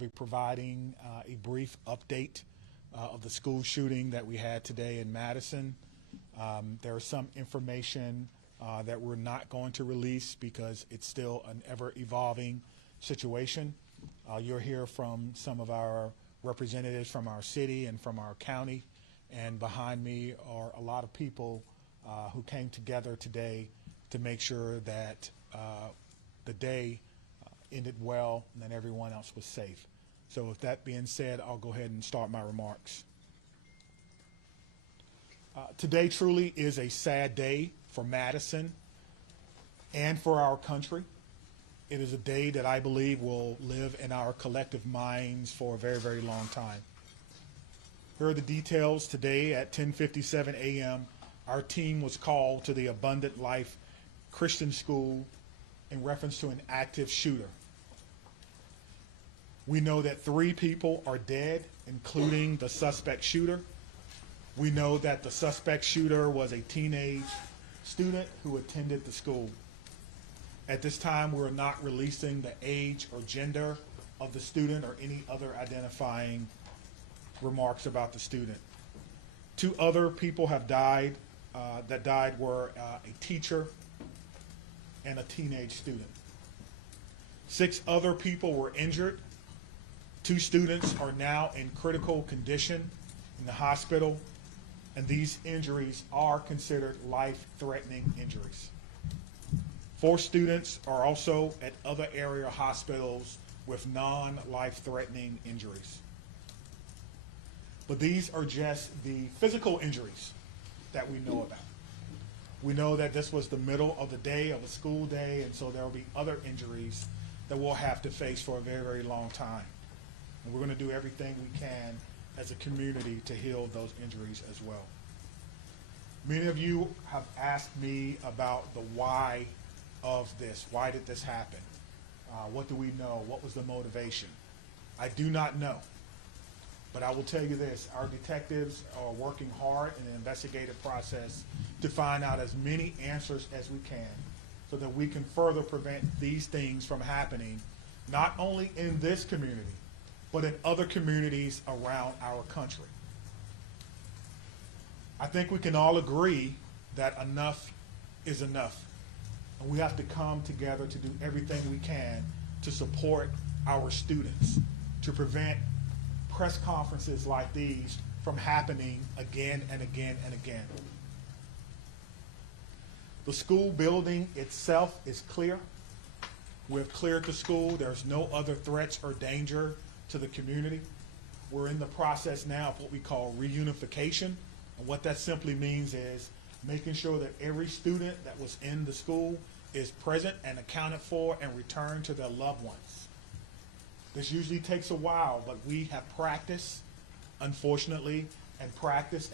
be providing a brief update of the school shooting that we had today in Madison. There is some information that we're not going to release because it's still an ever-evolving situation. You'll hear from some of our representatives from our city and from our county, and behind me are a lot of people who came together today to make sure that the day ended well and that everyone else was safe. So with that being said, I'll go ahead and start my remarks. Today truly is a sad day for Madison and for our country. It is a day that I believe will live in our collective minds for a very, very long time. Here are the details. Today at 10:57 a.m., our team was called to the Abundant Life Christian School in reference to an active shooter. We know that 3 people are dead, including the suspect shooter. We know that the suspect shooter was a teenage student who attended the school. At this time, we're not releasing the age or gender of the student or any other identifying remarks about the student. 2 other people have died. That died were a teacher and a teenage student. 6 other people were injured. 2 students are now in critical condition in the hospital, and these injuries are considered life-threatening injuries. 4 students are also at other area hospitals with non-life-threatening injuries. But these are just the physical injuries that we know about. We know that this was the middle of the day, of a school day, and so there will be other injuries that we'll have to face for a very, very long time. And we're going to do everything we can as a community to heal those injuries as well. Many of you have asked me about the why of this. Why did this happen? What do we know? What was the motivation? I do not know. But I will tell you this, our detectives are working hard in the investigative process to find out as many answers as we can so that we can further prevent these things from happening, not only in this community, but in other communities around our country. I think we can all agree that enough is enough. And we have to come together to do everything we can to support our students, to prevent press conferences like these from happening again and again and again. The school building itself is clear. We've cleared the school. There's no other threats or danger to the community. We're in the process now of what we call reunification. And what that simply means is making sure that every student that was in the school is present and accounted for and returned to their loved ones. This usually takes a while, but we have practiced, unfortunately, and practice,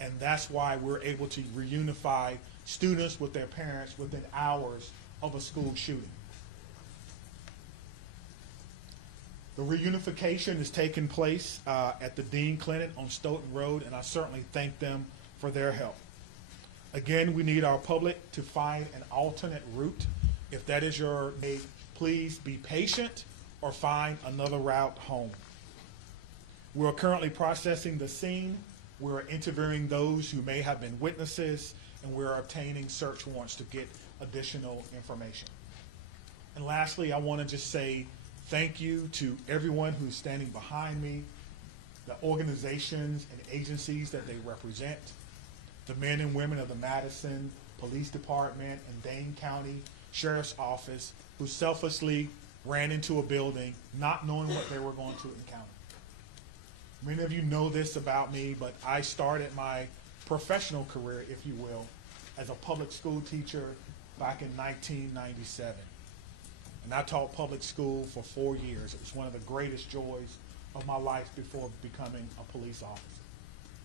and that's why we're able to reunify students with their parents within hours of a school shooting. The reunification is taking place at the Dean Clinic on Stoughton Road, and I certainly thank them for their help. Again, we need our public to find an alternate route. If that is your need, please be patient or find another route home. We're currently processing the scene. We're interviewing those who may have been witnesses, and we're obtaining search warrants to get additional information. And lastly, I want to just say thank you to everyone who's standing behind me, the organizations and agencies that they represent, the men and women of the Madison Police Department and Dane County Sheriff's Office who selflessly ran into a building not knowing what they were going to encounter. Many of you know this about me, but I started my professional career, if you will, as a public school teacher back in 1997. And I taught public school for 4 years. It was one of the greatest joys of my life before becoming a police officer.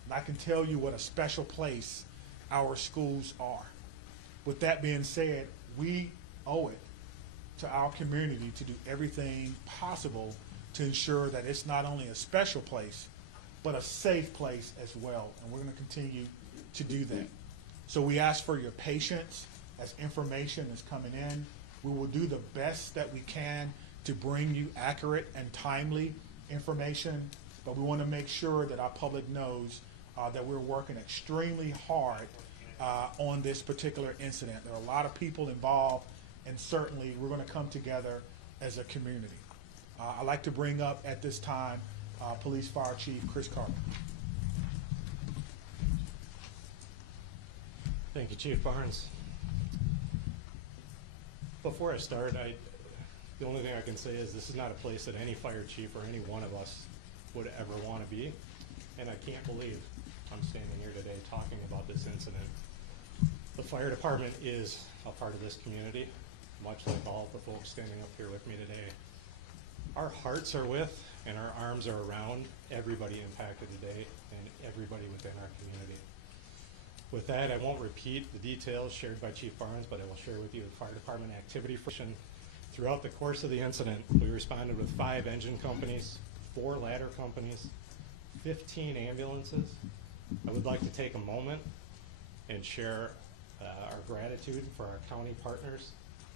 And I can tell you what a special place our schools are. With that being said, we owe it to our community to do everything possible to ensure that it's not only a special place, but a safe place as well. And we're going to continue to do that. So we ask for your patience as information is coming in. We will do the best that we can to bring you accurate and timely information, but we want to make sure that our public knows that we're working extremely hard on this particular incident. There are a lot of people involved, and certainly we're going to come together as a community. I'd like to bring up at this time Police Fire Chief Chris Carter. Thank you, Chief Barnes. Before I start, the only thing I can say is this is not a place that any fire chief or any one of us would ever want to be, and I can't believe I'm standing here today talking about this incident. The fire department is a part of this community, much like all the folks standing up here with me today. Our hearts are with and our arms are around everybody impacted today and everybody within our community. With that, I won't repeat the details shared by Chief Barnes, but I will share with you the fire department activity. Throughout the course of the incident, we responded with 5 engine companies, 4 ladder companies, 15 ambulances. I would like to take a moment and share our gratitude for our county partners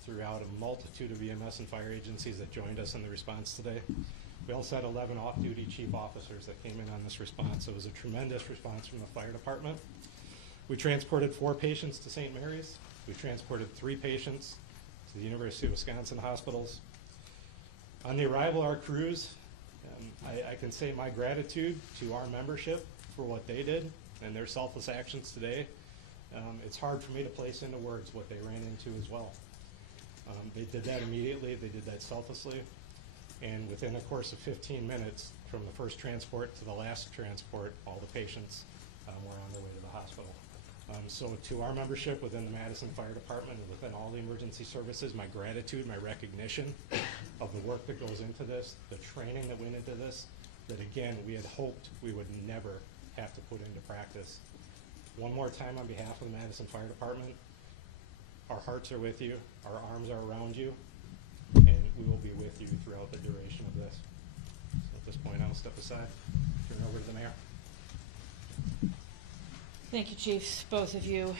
throughout a multitude of EMS and fire agencies that joined us in the response today. We also had 11 off-duty chief officers that came in on this response. It was a tremendous response from the fire department. We transported 4 patients to St. Mary's. We transported 3 patients to the University of Wisconsin hospitals. On the arrival of our crews, I can say my gratitude to our membership for what they did and their selfless actions today. It's hard for me to place into words what they ran into as well. They did that immediately, they did that selflessly, and within a course of 15 minutes from the first transport to the last transport, all the patients were on their way to the hospital. So to our membership within the Madison Fire Department and within all the emergency services, my gratitude, my recognition of the work that goes into this, the training that went into this, that again, we had hoped we would never have to put into practice. One more time on behalf of the Madison Fire Department, our hearts are with you, our arms are around you, and we will be with you throughout the duration of this. So at this point, I'll step aside, turn it over to the mayor. Thank you, Chiefs, both of you.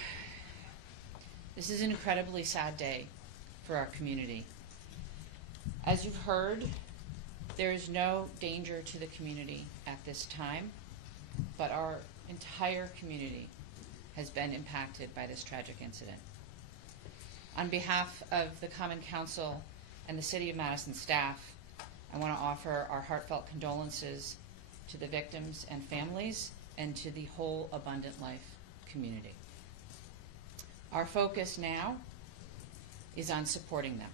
This is an incredibly sad day for our community. As you've heard, there is no danger to the community at this time, but our entire community has been impacted by this tragic incident. On behalf of the Common Council and the City of Madison staff, I want to offer our heartfelt condolences to the victims and families and to the whole Abundant Life community. Our focus now is on supporting them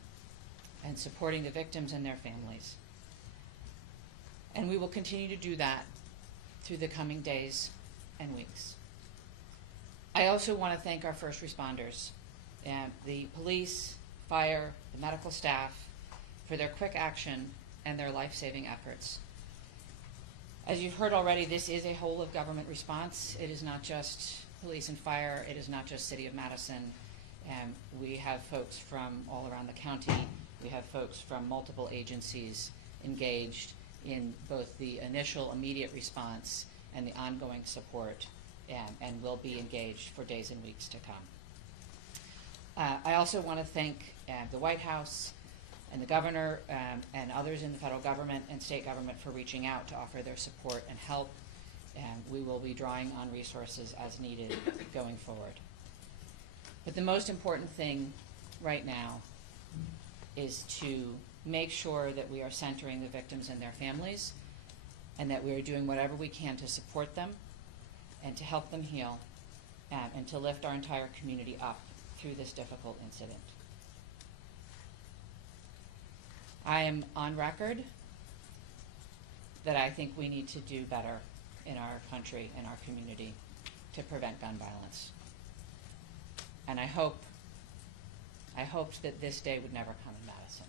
and supporting the victims and their families. And we will continue to do that through the coming days and weeks. I also want to thank our first responders, the police, fire, the medical staff, for their quick action and their life-saving efforts. As you've heard already, this is a whole of government response. It is not just police and fire. It is not just City of Madison. We have folks from all around the county. We have folks from multiple agencies engaged in both the initial immediate response and the ongoing support, and will be engaged for days and weeks to come. I also want to thank the White House and the governor and others in the federal government and state government for reaching out to offer their support and help. And we will be drawing on resources as needed going forward. But the most important thing right now is to make sure that we are centering the victims and their families, and that we are doing whatever we can to support them and to help them heal, and to lift our entire community up through this difficult incident. I am on record that I think we need to do better in our country and our community to prevent gun violence. And I hoped that this day would never come in Madison.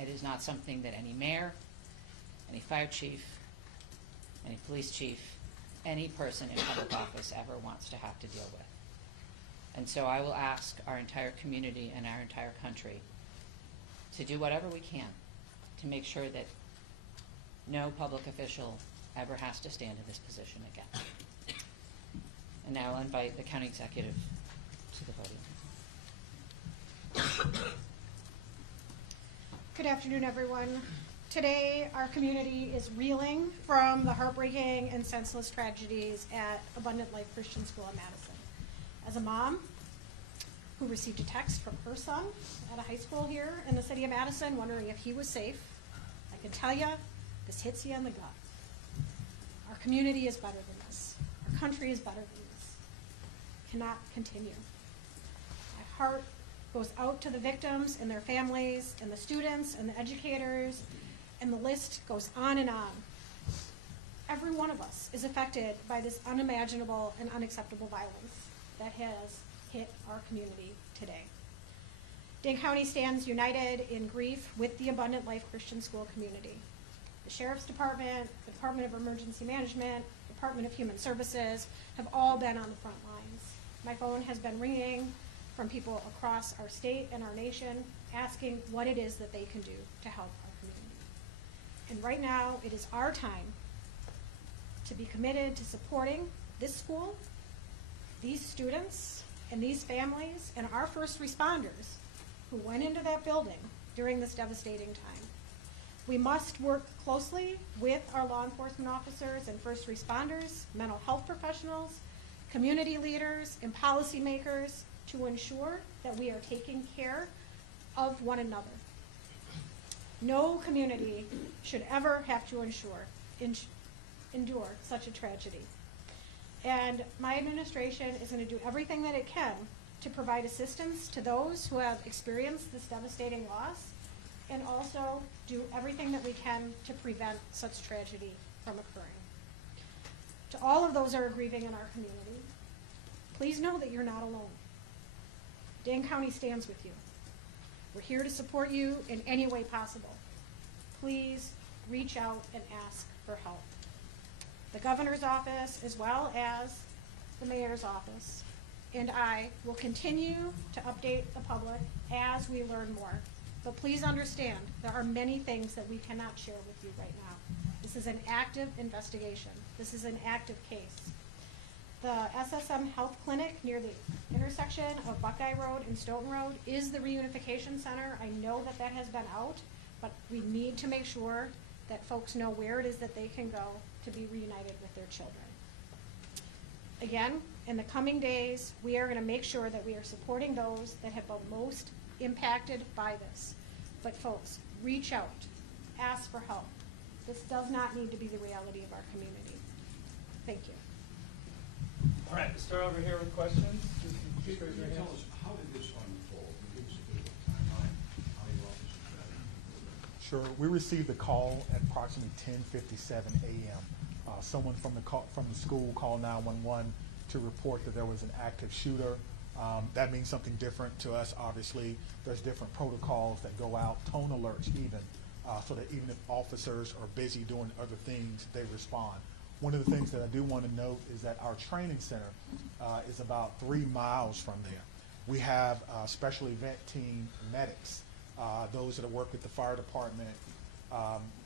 It is not something that any mayor, any fire chief, any police chief, any person in public office ever wants to have to deal with. And so I will ask our entire community and our entire country to do whatever we can to make sure that no public official ever has to stand in this position again. And now I'll invite the county executive to the podium. Good afternoon, everyone. Today, our community is reeling from the heartbreaking and senseless tragedies at Abundant Life Christian School in Madison. As a mom who received a text from her son at a high school here in the city of Madison wondering if he was safe, I can tell you, this hits you in the gut. Our community is better than this. Our country is better than this. Cannot continue. My heart goes out to the victims and their families and the students and the educators, and the list goes on and on. Every one of us is affected by this unimaginable and unacceptable violence that has hit our community today. Dane County stands united in grief with the Abundant Life Christian School community. The Sheriff's Department, the Department of Emergency Management, Department of Human Services have all been on the front lines. My phone has been ringing from people across our state and our nation asking what it is that they can do to help our community. And right now, it is our time to be committed to supporting this school, these students, and these families, and our first responders who went into that building during this devastating time. We must work closely with our law enforcement officers and first responders, mental health professionals, community leaders, and policymakers to ensure that we are taking care of one another. No community should ever have to endure such a tragedy. And my administration is going to do everything that it can to provide assistance to those who have experienced this devastating loss, and also do everything that we can to prevent such tragedy from occurring. To all of those who are grieving in our community, please know that you're not alone. Dane County stands with you. We're here to support you in any way possible. Please reach out and ask for help. The governor's office, as well as the mayor's office, and I will continue to update the public as we learn more. But please understand, there are many things that we cannot share with you right now. This is an active investigation. This is an active case. The SSM Health Clinic near the intersection of Buckeye Road and Stoughton Road is the reunification center. I know that that has been out, but we need to make sure that folks know where it is that they can go to be reunited with their children. Again, in the coming days, we are going to make sure that we are supporting those that have been most impacted by this. But folks, reach out, ask for help. This does not need to be the reality of our community. Thank you. All right, let's start over here with questions. Can you tell us, how did this unfold? Give us a bit of a timeline, how you officers got in. Sure. We received a call at approximately 10:57 a.m. Someone from the school called 911 to report that there was an active shooter. That means something different to us, obviously. There's different protocols that go out, tone alerts even, so that even if officers are busy doing other things, they respond. One of the things that I do want to note is that our training center is about 3 miles from there. We have special event team medics, those that work with the fire department,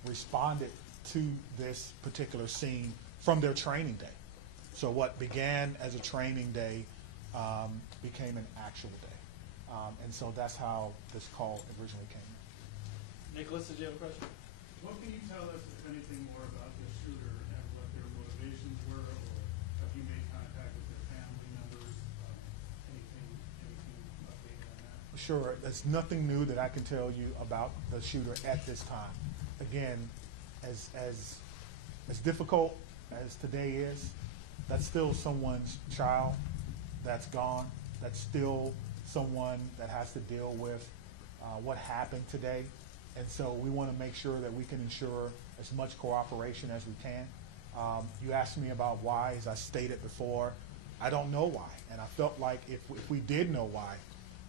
responded to this particular scene from their training day. So what began as a training day became an actual day. And so that's how this call originally came. Nicholas, did you have a question? What can you tell us, if anything, more about the shooter and what their motivations were, or have you made contact with their family members? Anything updated on that? Sure, there's nothing new that I can tell you about the shooter at this time. Again, as difficult as today is, that's still someone's child that's gone. That's still someone that has to deal with what happened today. And so we want to make sure that we can ensure as much cooperation as we can. You asked me about why, as I stated before. I don't know why. And I felt like if we did know why,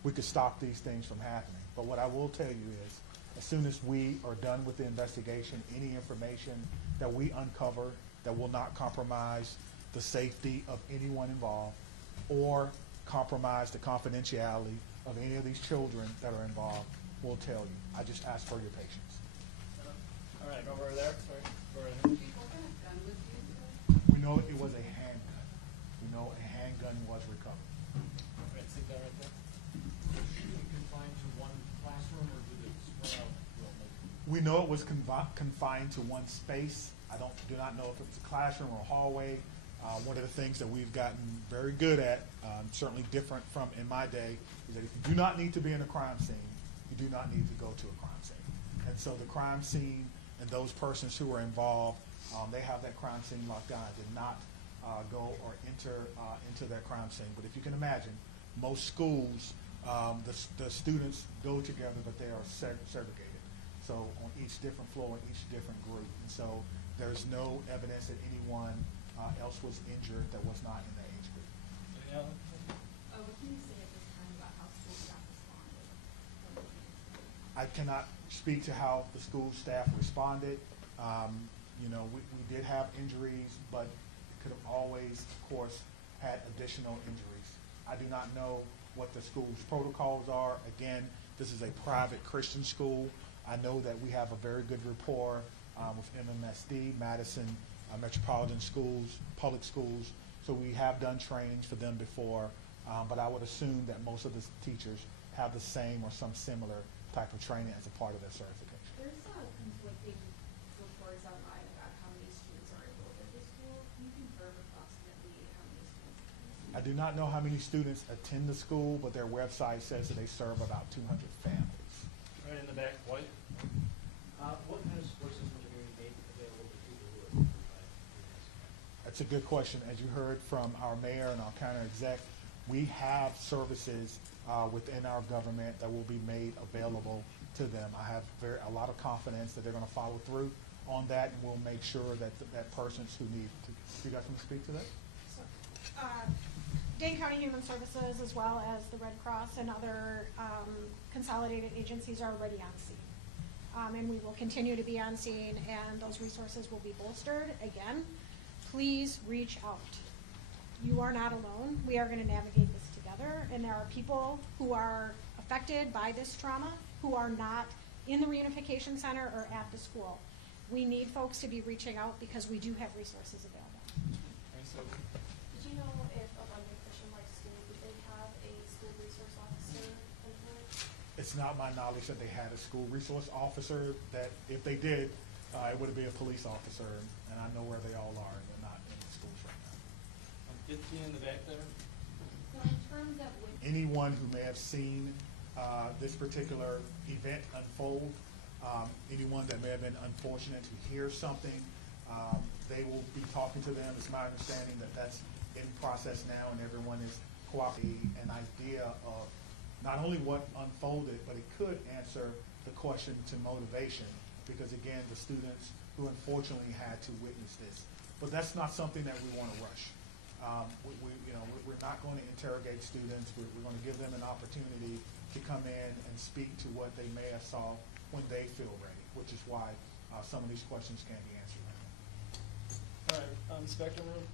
we could stop these things from happening. But what I will tell you is, as soon as we are done with the investigation, any information that we uncover that will not compromise the safety of anyone involved or compromise the confidentiality of any of these children that are involved, we'll tell you. I just ask for your patience. All right, over there. Sorry. Go right ahead. We know it was a handgun. We know a handgun was recovered. All right, sit down right there. Was shooting confined to one classroom, or did it spread out throughout We know it was confined to one space. I do not know if it was a classroom or a hallway. One of the things that we've gotten very good at, certainly different from in my day, is that if you do not need to be in a crime scene, you do not need to go to a crime scene. And so the crime scene and those persons who were involved, they have that crime scene locked down. I did not go or enter into that crime scene. But if you can imagine, most schools, the students go together, but they are segregated. So on each different floor, in each different group. And so there's no evidence that anyone else was injured that was not in that age group. Any other? What can you say at this time about how school staff responded? I cannot speak to how the school staff responded. You know, we did have injuries, but could have always, of course, had additional injuries. I do not know what the school's protocols are. Again, this is a private Christian school. I know that we have a very good rapport with MMSD, Madison Metropolitan Schools, public schools. So we have done trainings for them before, but I would assume that most of the teachers have the same or some similar type of training as a part of their certification. There's conflicting reports online about how many students are enrolled at the school. Can you confirm approximately how many students attend? I do not know how many students attend the school, but their website says that they serve about 200 families. Right in the back, White. What kind of support systems are being made available to people who are affected by this? That's a good question. As you heard from our mayor and our county exec, we have services within our government that will be made available to them. I have a lot of confidence that they're going to follow through on that, and we'll make sure that that persons who need to. Do you guys want to speak to that? So, Dane County Human Services, as well as the Red Cross and other consolidated agencies, are already on scene. And we will continue to be on scene, and those resources will be bolstered. Again, please reach out. You are not alone. We are going to navigate this together, and there are people who are affected by this trauma who are not in the reunification center or at the school. We need folks to be reaching out because we do have resources available. Right, so Did you know if Abundant Christian Life School, did they have a school resource officer in place? It's not my knowledge that they had a school resource officer. That if they did, it would be a police officer, and I know where they all are. They're not in the schools right now. 15 in the back there. So in terms of when Anyone who may have seen this particular event unfold, anyone that may have been unfortunate to hear something, they will be talking to them. It's my understanding that that's in process now, and everyone is cooperating. An idea of not only what unfolded, but it could answer the question to motivation, because again, the students who unfortunately had to witness this. But that's not something that we want to rush. We're not going to interrogate students. We're going to give them an opportunity to come in and speak to what they may have saw when they feel ready, which is why some of these questions can't be answered right now. All right, Spectrum Room.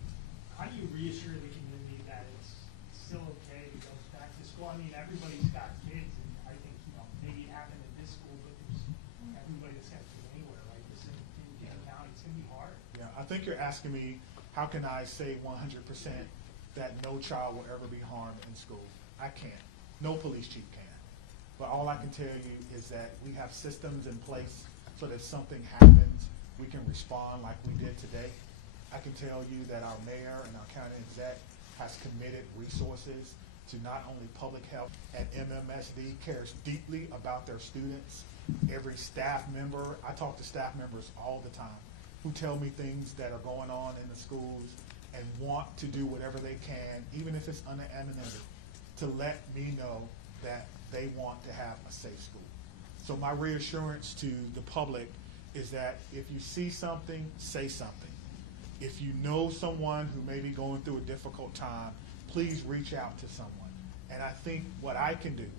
How do you reassure the community that it's still okay to go back to school? I mean, everybody's got kids, and I think, maybe it happened at this school, but there's everybody that's got kids anywhere, right? This in Dane County, it's gonna be hard. Yeah, I think you're asking me, how can I say 100% that no child will ever be harmed in school? I can't. No police chief can. But all I can tell you is that we have systems in place so that if something happens, we can respond like we did today. I can tell you that our mayor and our county exec has committed resources to not only public health, and MMSD cares deeply about their students. Every staff member, I talk to staff members all the time who tell me things that are going on in the schools and want to do whatever they can, even if it's unanimous, to let me know that they want to have a safe school. So my reassurance to the public is that if you see something, say something. If you know someone who may be going through a difficult time, please reach out to someone. And I think what I can do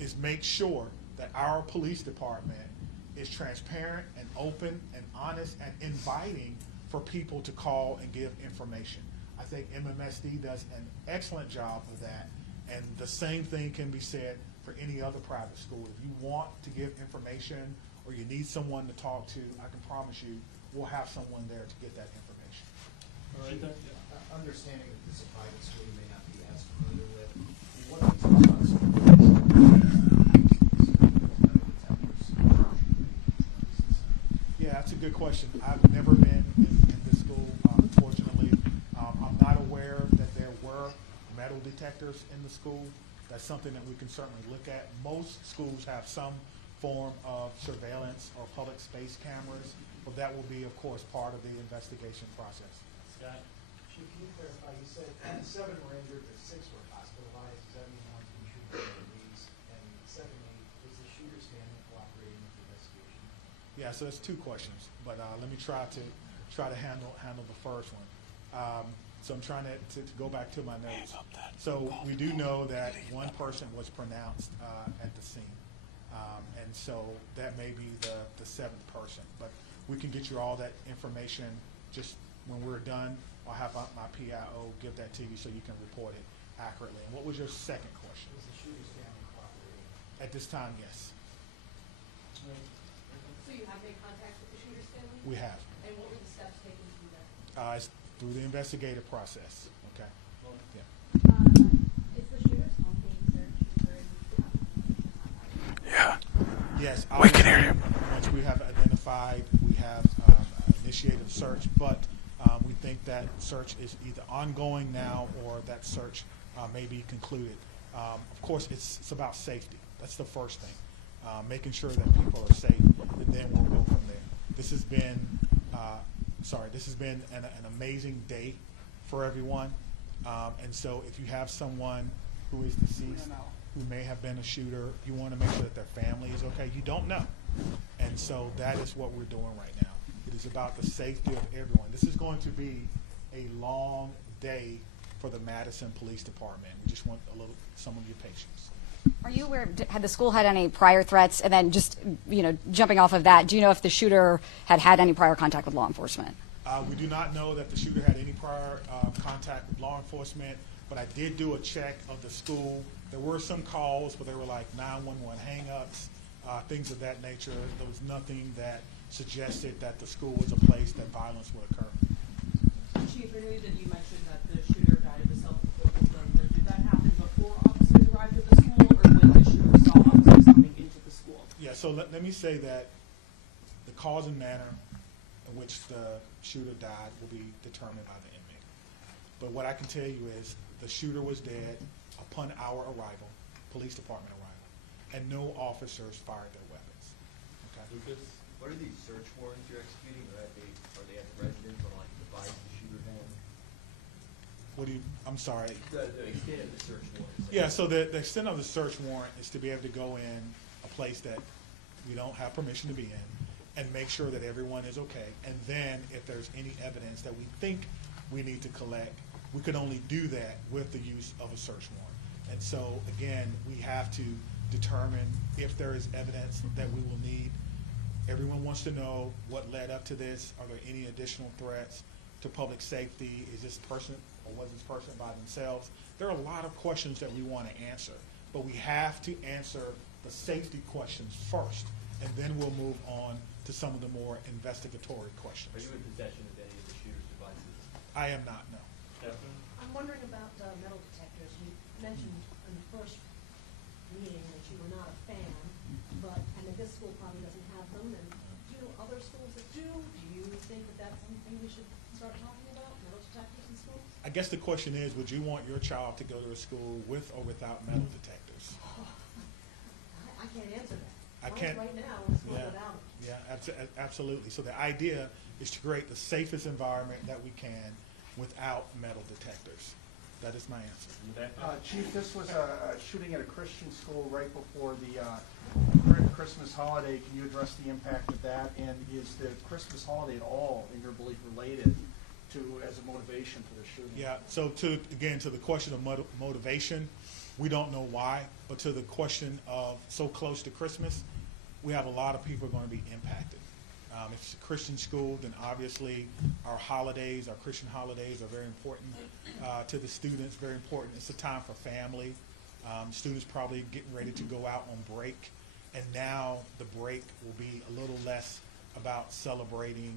is make sure that our police department is transparent and open and honest and inviting for people to call and give information. I think MMSD does an excellent job of that, and the same thing can be said for any other private school. If you want to give information or you need someone to talk to, I can promise you we'll have someone there to get that information. All right there. Understanding that this is a private school you may not be as familiar with, what are the responsibilities? good question. I've never been in this school, unfortunately. I'm not aware that there were metal detectors in the school. That's something that we can certainly look at. Most schools have some form of surveillance or public space cameras, but that will be, of course, part of the investigation process. Scott? Chief, can you clarify, you said 7 were injured, but 6 were hospitalized, does that mean one's been treated for disease? And secondly, is the shooter standing cooperating with the investigation? Yeah, so that's 2 questions, but let me try to handle the first one. So I'm trying to go back to my notes. So we do know that one person was pronounced at the scene, and so that may be the 7th person. But we can get you all that information just when we're done. I'll have my PIO give that to you so you can report it accurately. And what was your second question? Is the shooter's family cooperating? At this time, yes, So you have made contact with the shooter's family? we have. And what were the steps taken to do that? It's through the investigative process. Okay. Yeah. Is the shooter's home being searched for Yes, we can hear you. Once we have identified, we have initiated a search, but we think that search is either ongoing now or that search may be concluded. Of course, it's about safety. That's the first thing. Making sure that people are safe, and then we'll go from there. This has been, an amazing day for everyone. And so if you have someone who is deceased, who may have been a shooter, you want to make sure that their family is okay. You don't know. And so that is what we're doing right now. It is about the safety of everyone. This is going to be a long day for the Madison Police Department. We just want some of your patience. Are you aware, had the school had any prior threats? And then just, jumping off of that, do you know if the shooter had any prior contact with law enforcement? We do not know that the shooter had any prior contact with law enforcement, but I did do a check of the school. There were some calls, but they were like 911 hang-ups, things of that nature. There was nothing that suggested that the school was a place that violence would occur. Chief, I know that you mentioned that the shooter died of a self-inflicted gunshot. Did that happen before officers arrived at the school, or when the shooter saw officers coming into the school? Yeah, so let me say that the cause and manner in which the shooter died will be determined by the inmate. But what I can tell you is the shooter was dead upon our arrival, police department arrival, and no officers fired their weapons. Okay? Lucas, what are these search warrants you're executing? Are they at the residence on like the device the shooter had? I'm sorry. The extent of the search warrant. Yeah, so the extent of the search warrant is to be able to go in a place that we don't have permission to be in and make sure that everyone is okay. And then if there's any evidence that we think we need to collect, we could only do that with the use of a search warrant. And so, again, we have to determine if there is evidence that we will need. Everyone wants to know what led up to this. Are there any additional threats to public safety? Is this person or was this person by themselves? There are a lot of questions that we want to answer, but we have to answer the safety questions first, and then we'll move on to some of the more investigatory questions. Are you in possession of any of the shooter's devices? I am not, no. Stephanie? I'm wondering about metal detectors. You mentioned in the first meeting that you were not a fan, but I mean, this school probably doesn't have them, and do other schools that do? Do you think that that's something we should start talking about, metal detectors in schools? I guess the question is, would you want your child to go to a school with or without metal detectors? I can't answer that. I can't. Right now, it's one Yeah. without them. Yeah, absolutely. So the idea is to create the safest environment that we can without metal detectors. That is my answer. Chief, this was a shooting at a Christian school right before the Christmas holiday. Can you address the impact of that? And is the Christmas holiday at all, in your belief, related to as a motivation for the shooting? Yeah, so to the question of motivation, we don't know why, but to the question of so close to Christmas, we have a lot of people going to be impacted. If it's a Christian school, then obviously our holidays, our Christian holidays are very important to the students, very important. It's a time for family. Students probably getting ready to go out on break, and now the break will be a little less about celebrating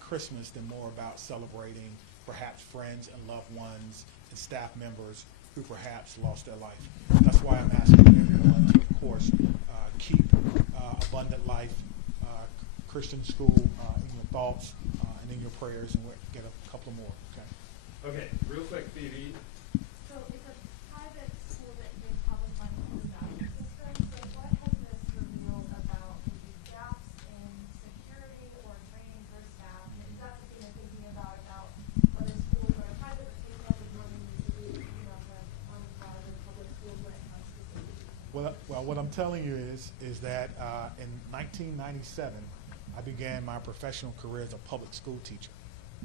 Christmas than more about celebrating perhaps friends and loved ones and staff members who perhaps lost their life. That's why I'm asking everyone to, of course, keep Abundant Life Christian School in thoughts and in your prayers, and we'll get a couple more. Okay. Okay, real quick, Phoebe. So it's a private school that gives public money to the value system, so what has this revealed about maybe gaps in security or training for staff? And is that something you're thinking about other schools that are private that take public money to be, on par with public schools when it comes to safety? Well, what I'm telling you is that in 1997, I began my professional career as a public school teacher.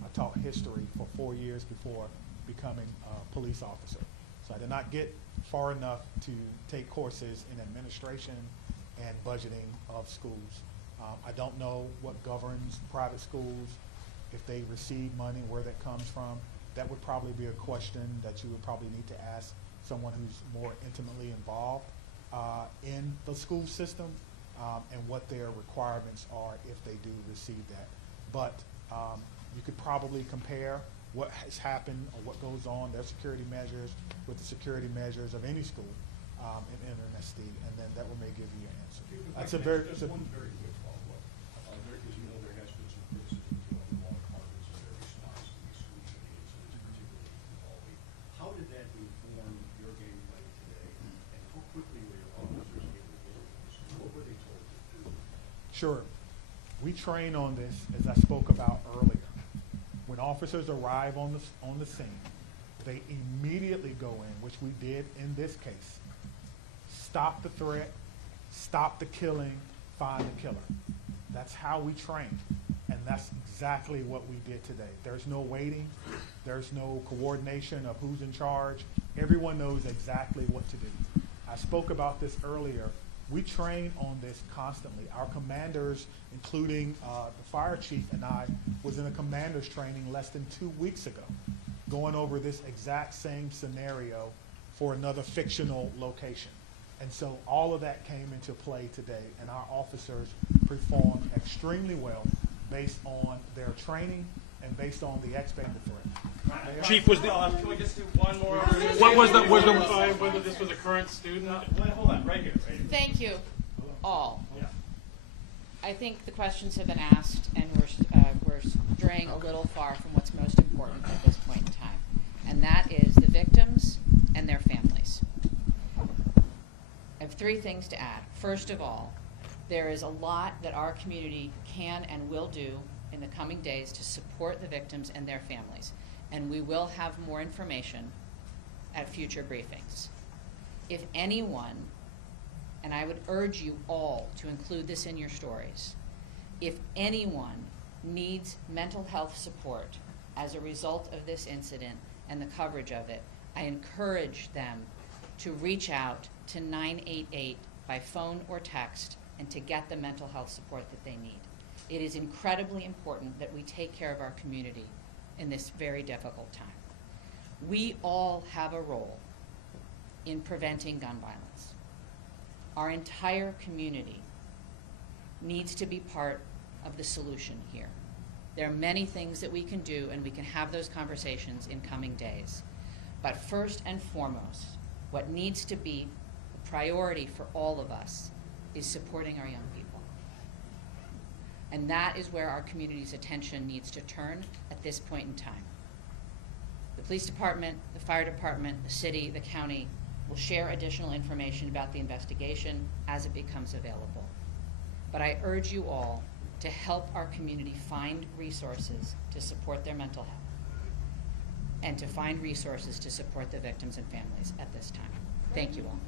I taught history for 4 years before becoming a police officer. So I did not get far enough to take courses in administration and budgeting of schools. I don't know what governs private schools, if they receive money, where that comes from. That would probably be a question that you would probably need to ask someone who's more intimately involved in the school system and what their requirements are if they do receive that. But you could probably compare what has happened or what goes on, their security measures, with the security measures of any school in NSD, and then that will may give you your answer. That's a very, Just one very quick follow-up. Because there has been some criticism to the law departments and their response to these school shootings, and it's particularly involving. How did that inform your gameplay today, and how quickly were your officers able to get into the school? What were they told to do? Sure. We train on this, as I spoke about earlier. When officers arrive on the scene, they immediately go in, which we did in this case. Stop the threat, stop the killing, find the killer. That's how we train, and that's exactly what we did today. There's no waiting, there's no coordination of who's in charge. Everyone knows exactly what to do. I spoke about this earlier. We train on this constantly. Our commanders, including the fire chief and I, was in a commander's training less than 2 weeks ago, going over this exact same scenario for another fictional location. And so all of that came into play today, and our officers performed extremely well based on their training and based on the expected threat. Chief, was the... can we just do one more? What was the whether this was a current student? Hold on, right here. Thank you, all. Yeah. I think the questions have been asked, and we're straying a little far from what's most important at this point in time, and that is the victims and their families. I have 3 things to add. First of all, there is a lot that our community can and will do in the coming days to support the victims and their families, and we will have more information at future briefings. If anyone, and I would urge you all to include this in your stories, if anyone needs mental health support as a result of this incident and the coverage of it, I encourage them to reach out to 988 by phone or text and to get the mental health support that they need. It is incredibly important that we take care of our community in this very difficult time. We all have a role in preventing gun violence. Our entire community needs to be part of the solution here. There are many things that we can do, and we can have those conversations in coming days. But first and foremost, what needs to be a priority for all of us is supporting our young people. And that is where our community's attention needs to turn at this point in time. The police department, the fire department, the city, the county will share additional information about the investigation as it becomes available. But I urge you all to help our community find resources to support their mental health and to find resources to support the victims and families at this time. Thank you all.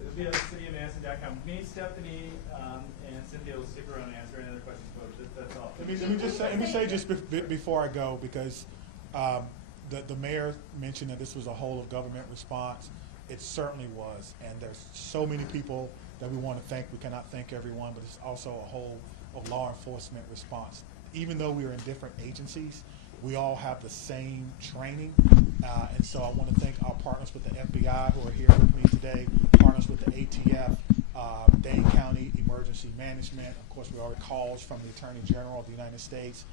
It'll be at cityofmadison.com. Me, Stephanie, and Cynthia will stick around and answer any other questions, folks. That's all. Let me say just before I go, because the mayor mentioned that this was a whole of government response. It certainly was, and there's so many people that we want to thank. We cannot thank everyone, but it's also a whole of law enforcement response. Even though we are in different agencies, we all have the same training, and so I want to thank our partners with the FBI who are here with me today, partners with the ATF, Dane County Emergency Management. Of course, we already calls from the Attorney General of the United States,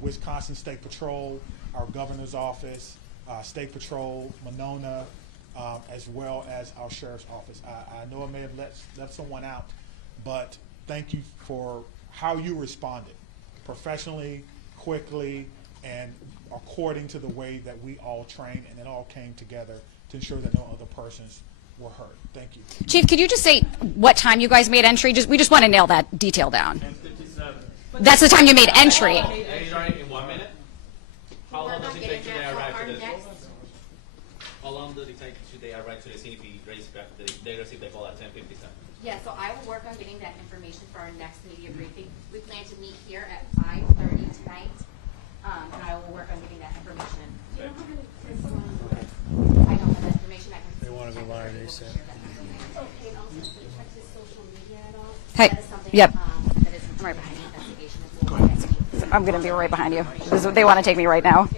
Wisconsin State Patrol, our Governor's Office, State Patrol, Monona, as well as our Sheriff's Office. I know I may have left someone out, but thank you for how you responded, professionally, quickly, and according to the way that we all trained, and it all came together to ensure that no other persons were hurt. Thank you. Chief, could you just say what time you guys made entry? We just want to nail that detail down. 10:57. That's the time you made entry. In 1 minute? How long does it take till they arrive to the How long does it take till they arrive to the scene if they receive the call at 10:57? Yeah, so I will work on getting that information for our next media briefing. We plan to meet here at 5:30 tonight, and I will work on getting that information. Do you know how many kids are on the I don't have that information. I can. They want to go live, they said. Okay, and also check his social media at all? Hey, That is something yep. that is right behind the investigation as well. Next week. I'm going to be right behind you. They want to take me right now.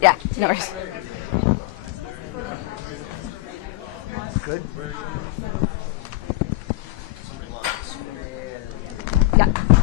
Yeah, no worries. Good. Yeah.